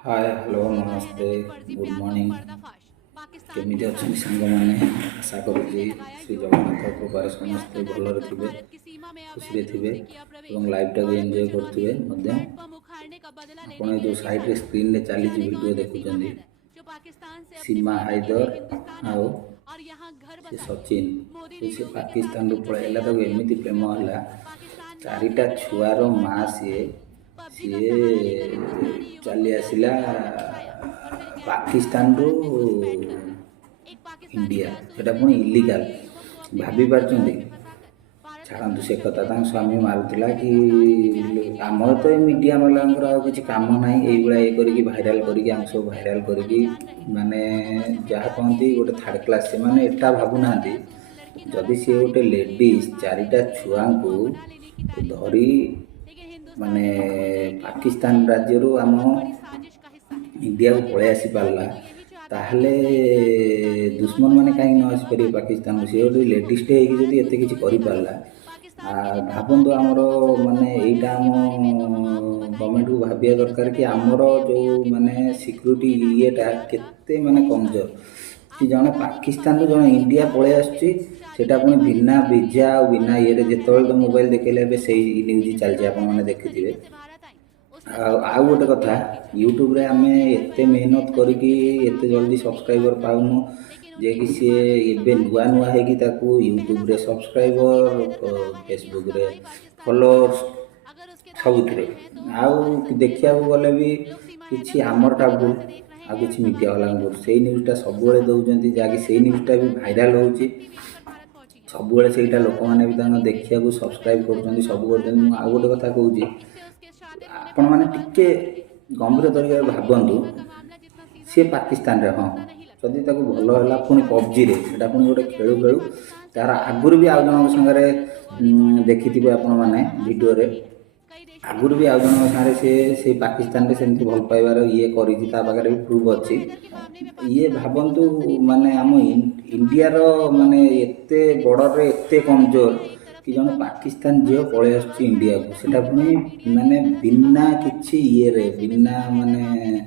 Hi hello नमस्ते good morning केमिति अछन संग माने आशा करूची श्री जगन्नाथ कृपारे समस्ते भलरे थिबे खुशी रे थिबे एवं लाइव टा एंजॉय करथिबे मध्य आपण जो साइड रे स्क्रीन रे चली वीडियो देखुचंदी सीमा हैदर आओ से सचिन से पाकिस्तान रू पळेला तो एमिति प्रेम होला चारिटा छुआर माँ सीए चली आसला पाकिस्तान रू इंडिया एटा पुणी इलीगाल भाभी पार्चंदी छाड़ू से कथा स्वामी मारुला कि आम तो मीडिया वाला किसी काम ना ये भाइराल करके आम सब भाइराल करके माने जहाँ कहती गोटे थर्ड क्लास से माने एटा भावुना जदि सी गोटे लेडीज चारिटा छुआ को धरी माने पाकिस्तान राज्य आम इंडिया को पलि आसी पारला ताहले दुश्मन माने कहीं न आसपारे पाकिस्तान सी गोटे लेडीजटे होती एत किसी कर भावतु आमर माने यहीटा आम गवर्नमेंट को भाविया दरकार कि आमर जो माने सिक्यूरीटी येटा केते माने कमजोर कि जड़े पाकिस्तान जड़े इंडिया पलि आसटा पुणी बिना वीजा और बिना ये जो तो मोबाइल देखले से न्यूज चलती आपने देखिथे आउ गोटे कथा यूट्यूब रे आमे एते मेहनत करके एते जल्दी सब्सक्राइबर पाउनु जे कि सी एबे नुआ नुआ है कि ताकू यूट्यूब रे सब्सक्राइबर फेसबुक रे फॉलोअर्स सबुथिरे आउ देखिया गले भी किछि हमरटा भूल आ किछि मीडिया वाला भूल से न्यूज़टा सब बेले दउजंती जाकि से न्यूज़टा भी भाइराल होउची सब बेले सेटा लोक माने भी तानो देखिया को सब्सक्राइब करजंती सब करजंती आ गोटे कथा कहूची आपण मैंने टिके गंभीर तरीके भावतु सी पाकिस्तान रे हाँ जदि भल है पुणी पबजी रे पुणी गोटे खेलु खेलु तार आगुरी भी आउ जन सागर देखि आपण मैंने वीडियो रे आगुरी भी आउ जन सागे से पाकिस्तान रे सेमती भल पाइबार ये कर प्रूफ अच्छी ये भावतु माने आम इंडिया रो माने एते बॉर्डर रे एते कमजोर कि जन पाकिस्तान झील पलि आस इंडिया को सेटा पुणी माने बिना किछि ये रे बिना माने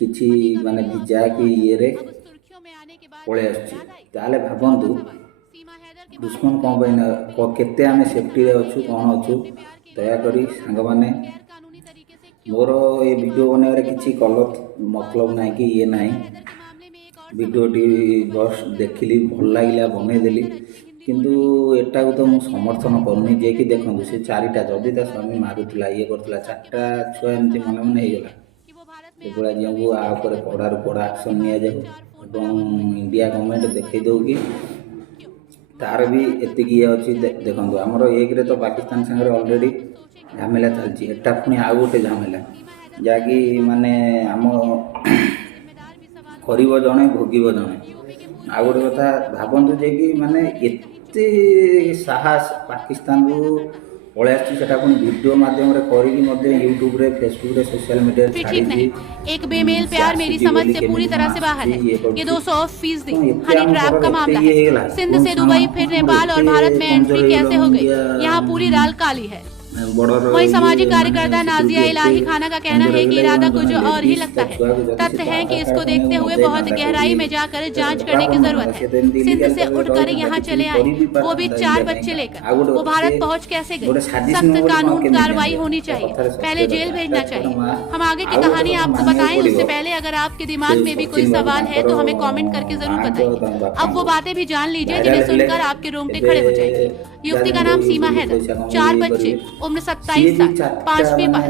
किछि माने वीजा कि ये रे पलि आसले भावतु दुश्मन कौन पाई केते आमे सेफ्टी रे अच्छु कौन अच्छु दयाकोरी सांग माने मोर ये वीडियो बनावे किछि गलत मतलब ना कि ये ना वीडियोटी बस देखिली भल लगे बनईदेली किंतु एटा को तो मुझे समर्थन करनी जे कि देखो से चारिटा जदि ता स्वामी मारुला ये करता चार्टा छुआ एमती मन मन होगा ये को आपर कड़ारू कड़ा एक्शन नि जाए इंडिया गवर्नमेंट देखई दो कि तार भी एति ये अच्छी देखो आमर एक तो पाकिस्तान सागर ऑलरेडी झमेला चलती एटा पुणी आउ गोटे झमेला जहाँकि माने आम कर जड़े भोगव जड़े आ गोटे कथा भावतु जे कि माने एते साहस पाकिस्तान रू पलि आसा वीडियो माध्यम यूट्यूब रे फेसबुक रे सोशल मीडिया ठीक नहीं। एक बेमेल प्यार मेरी समझ से पूरी तरह से बाहर है। ये 200% हनी ट्रैप का मामला है। सिंध से दुबई फिर नेपाल और भारत में एंट्री कैसे हो गई, यहाँ पूरी दाल काली है। वही सामाजिक कार्यकर्ता नाजिया इलाही खाना का कहना है कि इरादा कुछ और ही लगता है। तथ्य है कि इसको देखते हुए बहुत गहराई में जाकर जांच करने की जरूरत है। सिंध से उठकर यहाँ चले आए, वो भी 4 बच्चे लेकर। वो भारत पहुँच कैसे गए? सख्त कानून कार्रवाई होनी चाहिए, पहले जेल भेजना चाहिए। हम आगे की कहानी आपको बताएं उससे पहले अगर आपके दिमाग में भी कोई सवाल है तो हमें कॉमेंट करके जरूर बताइए। अब वो बातें भी जान लीजिए जिन्हें सुनकर आपके रोंगटे खड़े हो जाएंगे। युवती का नाम सीमा हैदर, 4 बच्चे, उम्र 27 साल, 5वीं पास,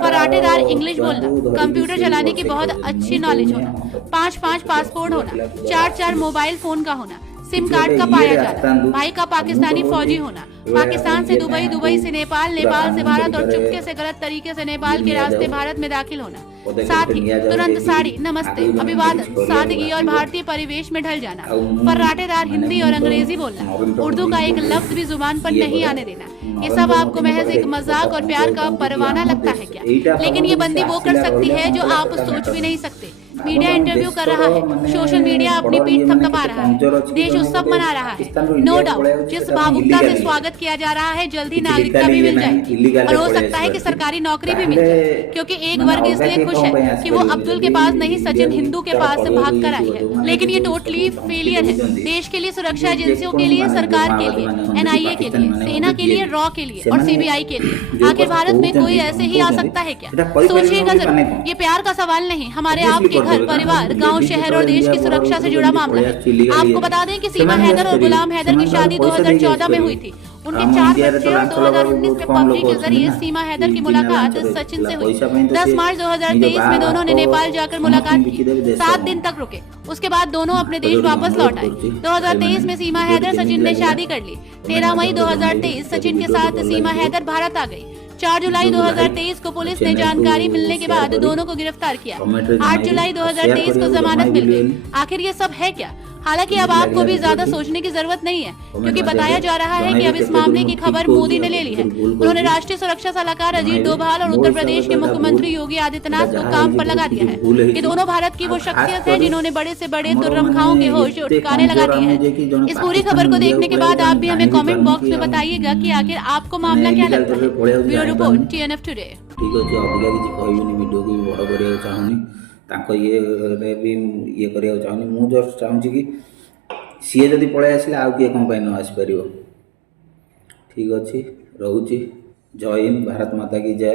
कराटेदार, इंग्लिश बोलना, कंप्यूटर चलाने की बहुत अच्छी नॉलेज होना, 5 पासपोर्ट होना, 4 मोबाइल फोन का होना, सिम कार्ड का पाया जाना, भाई का पाकिस्तानी फौजी होना, पाकिस्तान से दुबई, दुबई से नेपाल, नेपाल से भारत और चुपके से गलत तरीके से नेपाल के रास्ते भारत में दाखिल होना, साथ ही तुरंत साड़ी, नमस्ते, अभिवादन, सादगी और भारतीय परिवेश में ढल जाना, फर्राटेदार हिंदी और अंग्रेजी बोलना, उर्दू का एक लफ्ज भी जुबान पर नहीं आने देना। ये सब आपको महज एक मजाक और प्यार का परवाना लगता है क्या? लेकिन ये बंदी वो कर सकती है जो आप सोच भी नहीं सकते। मीडिया इंटरव्यू कर रहा है, सोशल मीडिया अपनी पीठ थपथपा रहा है, देश उत्सव मना रहा है। नो डाउट जिस भावुकता से स्वागत किया जा रहा है जल्द ही नागरिकता भी मिल जाएगी और हो सकता है कि सरकारी नौकरी भी मिल जाए, क्योंकि एक वर्ग इसलिए खुश है कि वो अब्दुल के पास नहीं सचिन हिंदू के पास से भाग कर आई है। लेकिन ये टोटली फेलियर है, देश के लिए, सुरक्षा एजेंसियों के लिए, सरकार के लिए, एनआईए के लिए, सेना के लिए, रॉ के लिए और सीबीआई के लिए। आखिर भारत में कोई ऐसे ही आ सकता है क्या? सोचिएगा जरूर, ये प्यार का सवाल नहीं, हमारे आपके घर परिवार, गांव, शहर और देश की सुरक्षा से जुड़ा मामला है। आपको बता दें कि सीमा हैदर और गुलाम हैदर की शादी 2014 में हुई थी। उनके 4 बच्चे और 2019 में पबजी के जरिए सीमा हैदर की मुलाकात सचिन से हुई। 10 मार्च 2023 में दोनों ने नेपाल जाकर मुलाकात की, 7 दिन तक रुके, उसके बाद दोनों अपने देश वापस लौट आए। 2023 में सीमा हैदर सचिन ने शादी कर ली। 13 मई 2023 सचिन के साथ सीमा हैदर भारत आ गई। 4 जुलाई 2023 को पुलिस ने जानकारी मिलने के बाद दोनों को गिरफ्तार किया। 8 जुलाई 2023 को जमानत मिल गई। आखिर ये सब है क्या? हालांकि अब आपको भी ज्यादा सोचने की जरूरत नहीं है, क्योंकि बताया जा रहा है कि अब इस मामले की खबर मोदी ने ले ली है। उन्होंने राष्ट्रीय सुरक्षा सलाहकार अजीत डोभाल और उत्तर प्रदेश के मुख्यमंत्री योगी आदित्यनाथ को काम पर लगा दिया है। ये दोनों भारत की वो शख्सियत है जिन्होंने बड़े से बड़े तुर्रम खाओं के होश ठिकाने लगा दिए हैं। इस पूरी खबर को देखने के बाद आप भी हमें कमेंट बॉक्स में बताइएगा कि आखिर आपको मामला क्या लगता है। Bureau report TNF today. ठीक अच्छे अधिका किसी कहबी भिडियो को भी बड़ करा चाहूनी ये भी करा चाहूनी मु जस्ट चाहूँगी कि सी जदि पलि आसिले आउ किए कौन न आसपर। ठीक अच्छे रोचे। जय हिंद, भारत माता की जय।